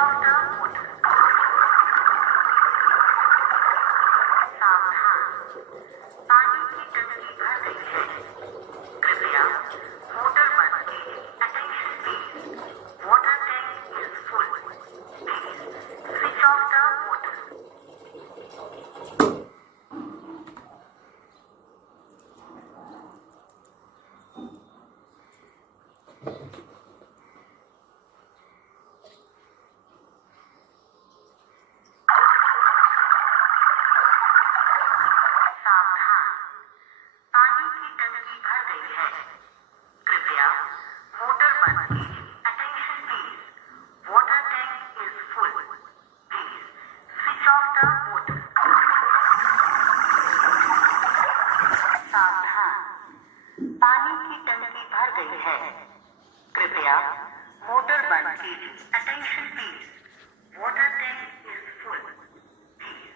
off the motor. सावधान, पानी की टंकी भर गई है, कृपया मोटर बंद कीजिए. Attention please, water tank is full. Please switch off the motor. सावधान, पानी की टंकी भर गई है, कृपया मोटर बंद कीजिए. Attention please, water tank is full. Please switch off the motor. सावधान, पानी की टंकी भर गई है, कृपया मोटर बंद कीजिए. Attention please, water tank is full. Please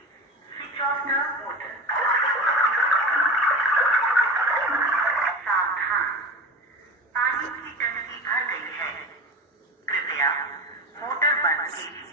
switch off the motor. सावधान, पानी की टंकी भर गई है, कृपया मोटर बंद कीजिए.